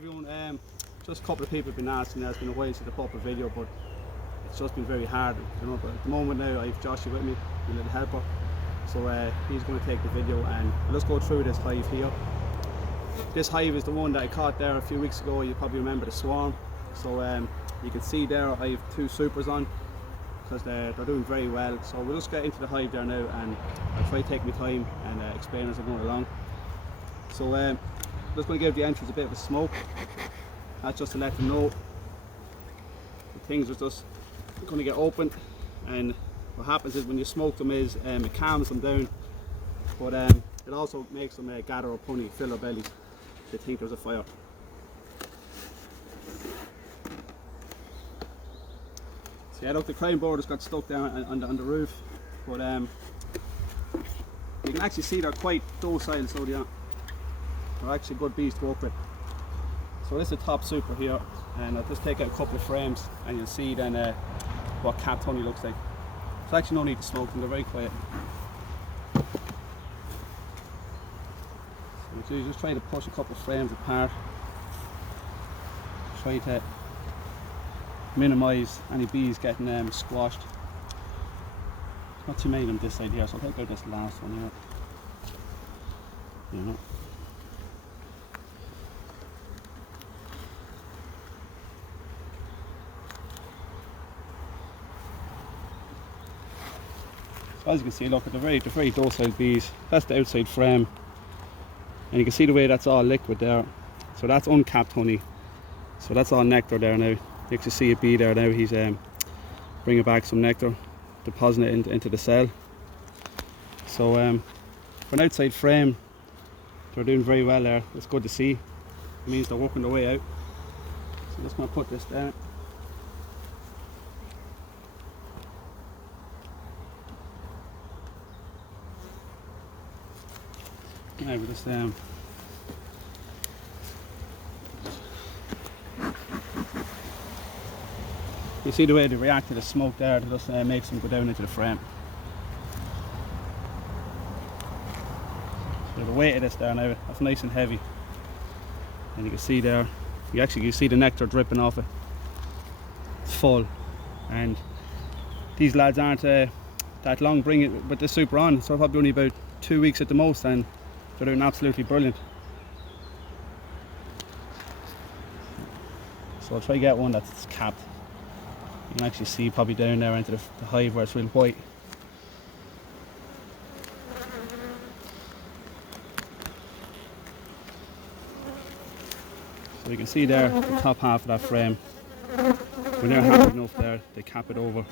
everyone, just a couple of people have been asking. It's been a while since I put up a video, but it's just been very hard, you know. But at the moment now, I have Joshua with me, my little helper, so he's going to take the video, and let's go through this hive here. This hive is the one that I caught there a few weeks ago. You probably remember the swarm. So you can see there I have 2 supers on, because they're doing very well. So we'll just get into the hive there now, and I'll try to take my time and explain as I'm going along. So I'm just going to give the entrance a bit of a smoke. That's just to let them know the things are just going to get open. And what happens is when you smoke them is it calms them down, but it also makes them gather up honey, fill their bellies. They think there's a fire. So yeah, look, the crane board has got stuck down on the roof, but you can actually see they're quite docile, so they're actually good bees to work with. So this is the top super here, and I'll just take out a couple of frames and you'll see then what capped honey looks like. There's actually no need to smoke them, they're very quiet. So you just try to push a couple of frames apart, try to minimise any bees getting squashed. Not too many of them this side here, so I'll take out this last one here. You know. So as you can see, look, they're very docile bees. That's the outside frame, and you can see the way that's all liquid there. So that's uncapped honey. So that's all nectar there now. You can see a bee there now. He's bringing back some nectar, depositing it into the cell. So for an outside frame, they're doing very well there. It's good to see. It means they're working their way out. So I'm just going to put this down. Now we'll just you see the way they react to the smoke there. It just makes them go down into the frame. So the weight of this there now, that's nice and heavy, and you can see there, you see the nectar dripping off it. It's full, and these lads aren't that long bringing it with the super on, so probably only about 2 weeks at the most, and they're doing absolutely brilliant. So I'll try to get one that's capped. You can actually see probably down there into the hive where it's real white. So you can see there the top half of that frame. When they're happy enough there, they cap it over.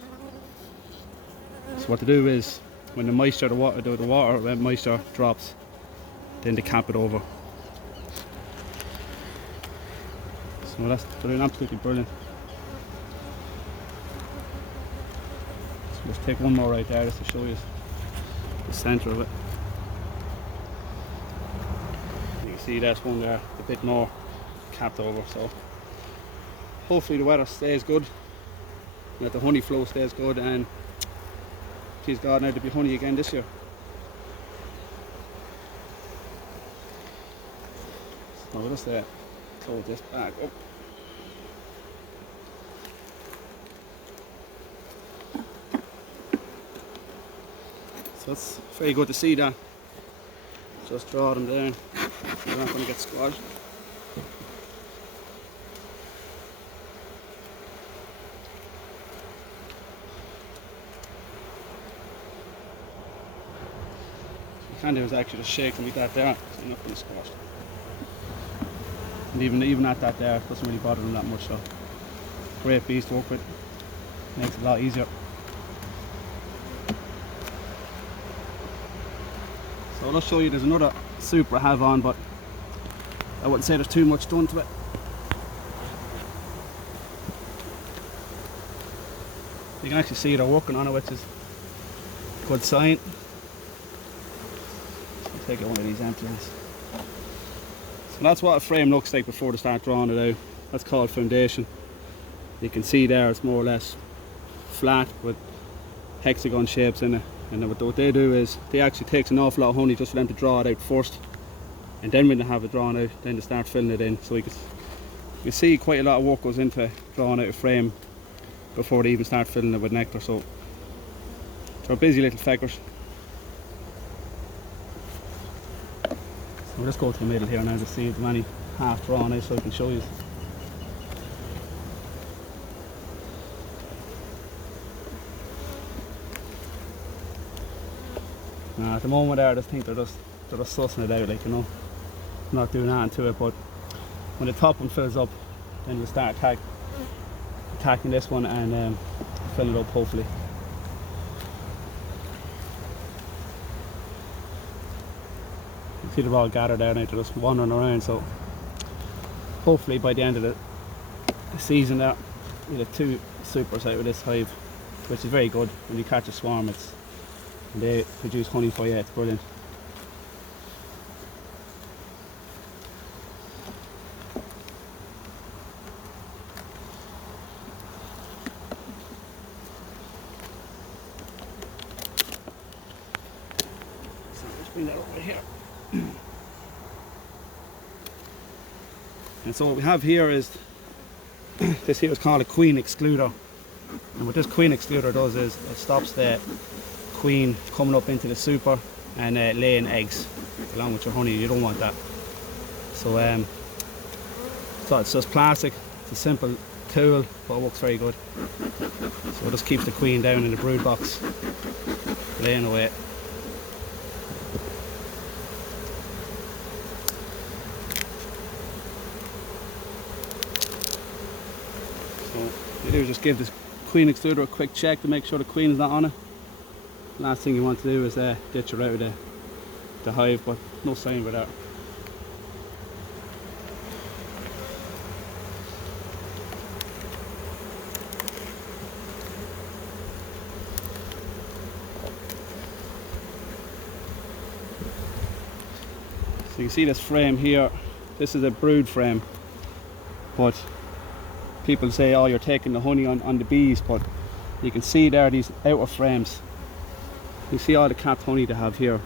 So what they do is, when the moisture, the water moisture drops, then they cap it over. So they're doing absolutely brilliant. So let's take one more right there just to show you the centre of it. You can see there's one there, a bit more capped over. So hopefully the weather stays good, that the honey flow stays good, and please God, now there'll be honey again this year. So we'll just fold this back up. So it's very good to see that. Just draw them down. They're not going to get squashed. What you can do is actually just shake them like that there, so you're not going to squash them. And even at that there, it doesn't really bother them that much, so great bees to work with. Makes it a lot easier. So I'll just show you, there's another super I have on, but I wouldn't say there's too much done to it. You can actually see they're working on it, which is a good sign. I'll take out one of these empty ones. So that's what a frame looks like before they start drawing it out. That's called foundation. You can see there it's more or less flat with hexagon shapes in it. And what they do is, they actually takes an awful lot of honey just for them to draw it out first. And then when they have it drawn out, then they start filling it in. So you can you see quite a lot of work goes into drawing out a frame before they even start filling it with nectar, so they're busy little feckers. So we'll just go to the middle here now to see if there's any half drawn out so I can show you. Now at the moment there I just think they're just sussing it out, like, you know, not doing anything to it, but when the top one fills up then we'll start attacking this one and fill it up hopefully. You see they're all gathered there now, they're just wandering around, so hopefully by the end of the season there we'll have 2 supers out of this hive, which is very good. When you catch a swarm and they produce honey for you, it's brilliant. So let's bring that over here. And so what we have here is, this here is called a queen excluder. And what this queen excluder does is it stops the queen coming up into the super and laying eggs along with your honey. You don't want that. So it's just plastic. It's a simple tool, but it works very good. So it just keeps the queen down in the brood box, laying away. So you do just give this queen excluder a quick check to make sure the queen is not on it. Last thing you want to do is ditch her out of the hive, but no sign of that. So you can see this frame here. This is a brood frame, but people say, oh, you're taking the honey on the bees, but you can see there these outer frames. You see all the capped honey they have here.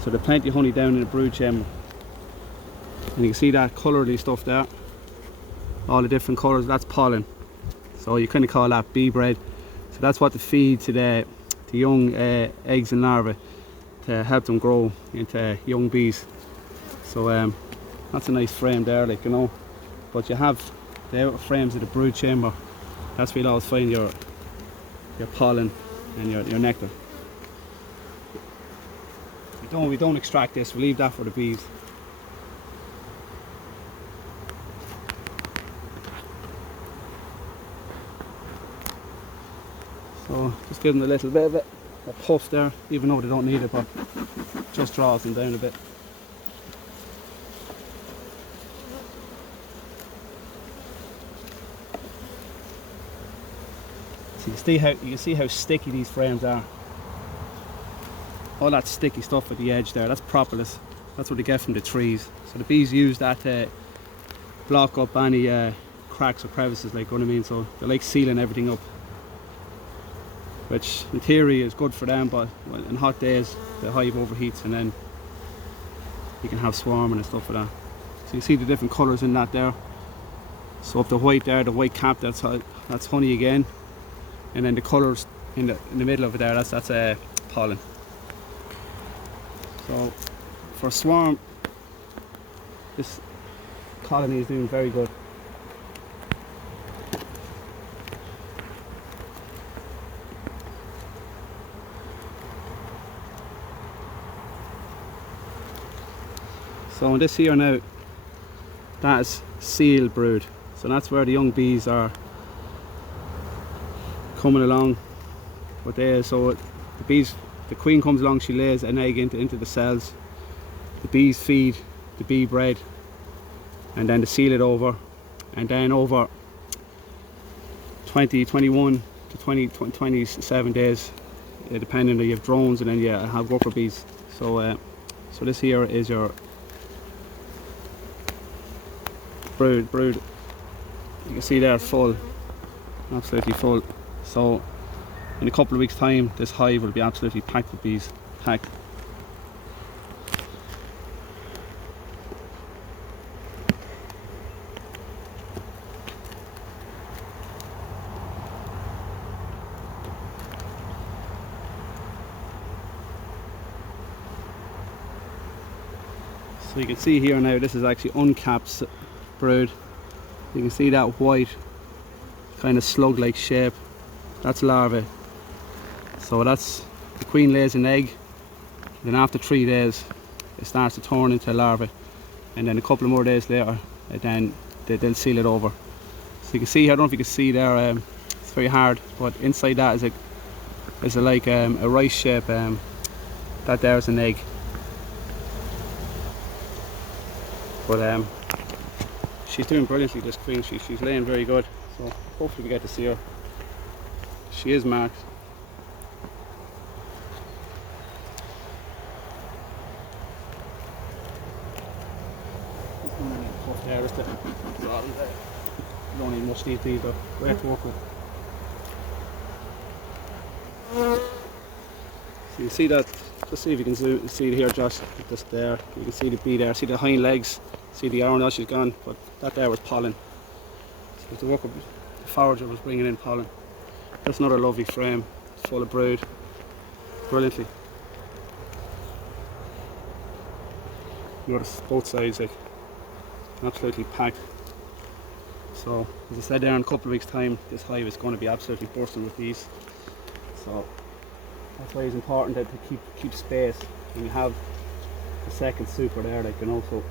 So there's plenty of honey down in the brood chamber. And you can see that colourly stuff there. All the different colours, that's pollen. So you kind of call that bee bread. So that's what they feed to the young eggs and larvae to help them grow into young bees. So that's a nice frame there, like, you know. But you have the outer frames of the brood chamber. That's where you'll always find your pollen and your nectar. We don't extract this, we leave that for the bees. So just give them a little bit of it, a puff there, even though they don't need it, but just draws them down a bit. So you can see how sticky these frames are. All that sticky stuff at the edge there, that's propolis. That's what they get from the trees. So the bees use that to block up any cracks or crevices, like, what I mean. So they like sealing everything up, which in theory is good for them, but in hot days the hive overheats and then you can have swarming and stuff like that. So you see the different colours in that there. So up the white there, the white cap, that's honey again, and then the colours in the middle of it there, that's pollen. So for a swarm, this colony is doing very good. So in this here now, that is seal brood. So that's where the young bees are coming along. So the queen comes along, she lays an egg into the cells. The bees feed the bee bread, and then they seal it over, and then over 21 to 27 days, depending on you have drones and then you have worker bees. So this here is your brood. You can see they're full, absolutely full. So in a couple of weeks time this hive will be absolutely packed with bees, packed. So you can see here now, this is actually uncapped brood. You can see that white kind of slug like shape, that's larvae. So that's the queen lays an egg, then after 3 days it starts to turn into a larvae, and then a couple of more days later then they'll seal it over. So you can see, I don't know if you can see there, it's very hard, but inside that is like a rice shape. That there is an egg. But she's doing brilliantly, this queen. She's laying very good, so hopefully we get to see her. She is marked. There is the bottom there. You don't need much need these though. Great to work with. So you can see that, just see if you can see it here, Josh, just there. You can see the bee there, see the hind legs, see the arrow, now she's gone, but that there was pollen. So the work with the forager was bringing in pollen. That's another lovely frame, it's full of brood, brilliantly. Notice both sides, like, absolutely packed. So as I said there, in a couple of weeks time this hive is going to be absolutely bursting with bees. So that's why it's important that to keep space when you have the second super there, like, you know, so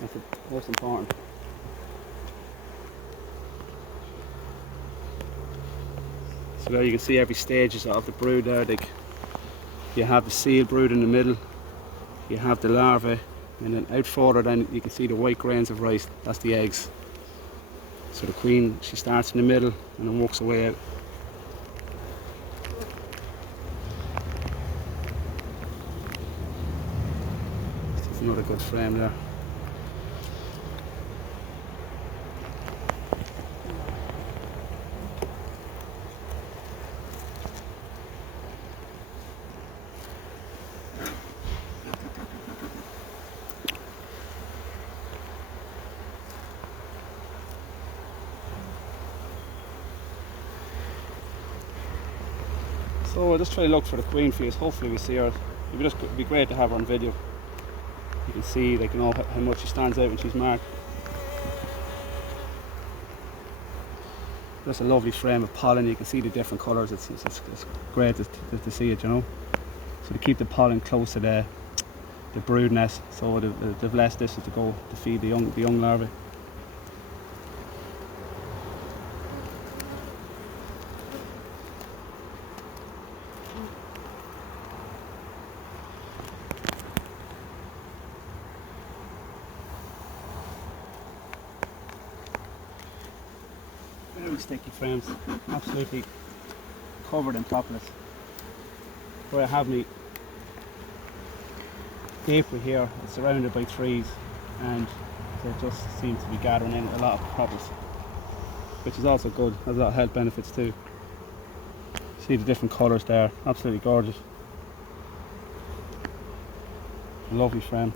that's the most important. So there you can see every stages of the brood there. Like, you have the seal brood in the middle, you have the larvae, and then out further then you can see the white grains of rice, that's the eggs. So the queen, she starts in the middle and then works her way out. That's another good frame there. So I'll just try to look for the queen for you. Hopefully we see her. It'd be great to have her on video. You can see, like, you know, how much she stands out when she's marked. Just a lovely frame of pollen. You can see the different colours. It's great to see it, you know. So to keep the pollen close to the brood nest, so they've less distance to go to feed the young larvae. Very sticky frames, absolutely covered in propolis. Where I have me apiary here, it's surrounded by trees, and they just seem to be gathering in a lot of propolis, which is also good, has a lot of health benefits too. See the different colours there, absolutely gorgeous. A lovely frame.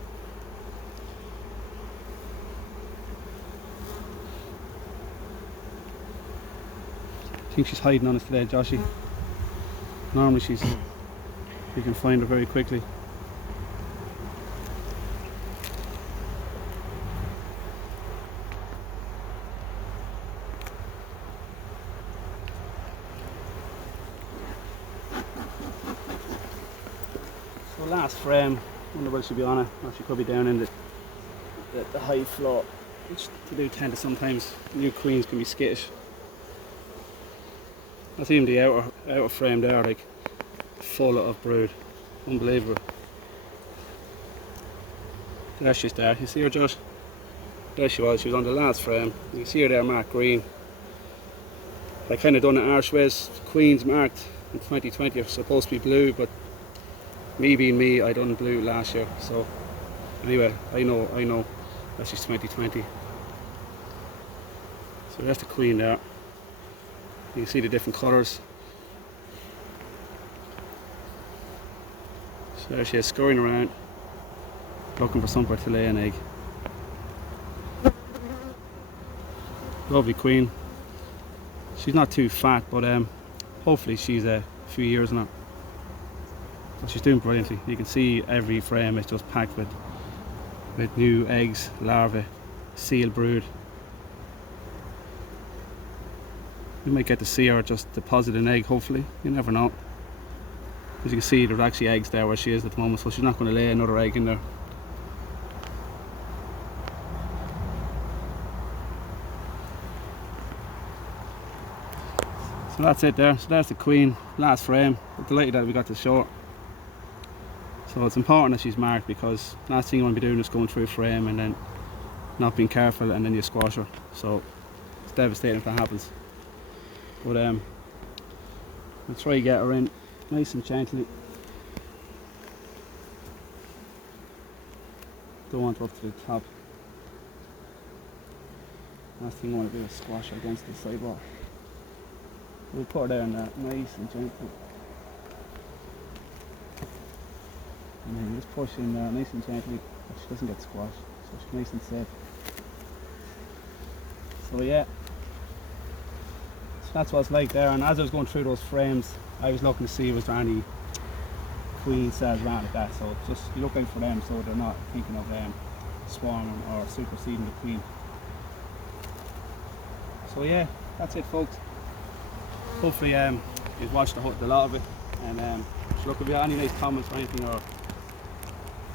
I think she's hiding on us today, Joshy. Normally you can find her very quickly. So last frame, I wonder whether she'll be on it, or she could be down in the hive floor, which they do tend to sometimes, new queens can be skittish. That's even the outer frame there, like, full of brood. Unbelievable. There she's there. You see her, Josh? There she was on the last frame. You see her there marked green. I kind of done an archways. Queens marked in 2020 are supposed to be blue, but me being me, I done blue last year. So anyway, I know that's just 2020. So that's the queen there. You can see the different colours. So there she is, scurrying around, looking for somewhere to lay an egg. Lovely queen. She's not too fat, but hopefully she's a few years now. But she's doing brilliantly. You can see every frame is just packed with with new eggs, larvae, seal brood. We might get to see her just deposit an egg, hopefully. You never know. As you can see, there's actually eggs there where she is at the moment, so she's not going to lay another egg in there. So that's it there. So there's the queen, last frame. I'm delighted that we got this short. So it's important that she's marked, because last thing you want to be doing is going through a frame and then not being careful and then you squash her. So it's devastating if that happens. But we'll try to get her in nice and gently. Don't want her up to the top. Last thing I want to do is squash her against the sidewall. We'll put her down there nice and gently. And then we just push in there nice and gently, but she doesn't get squashed, so she's nice and safe. So yeah, so that's what it's like there. And as I was going through those frames, I was looking to see was there any queen cells around like that. So just you look out for them, so they're not thinking of swarming or superseding the queen. So yeah, that's it, folks. Hopefully you've watched the lot of it, and look, if you have any nice comments or anything, or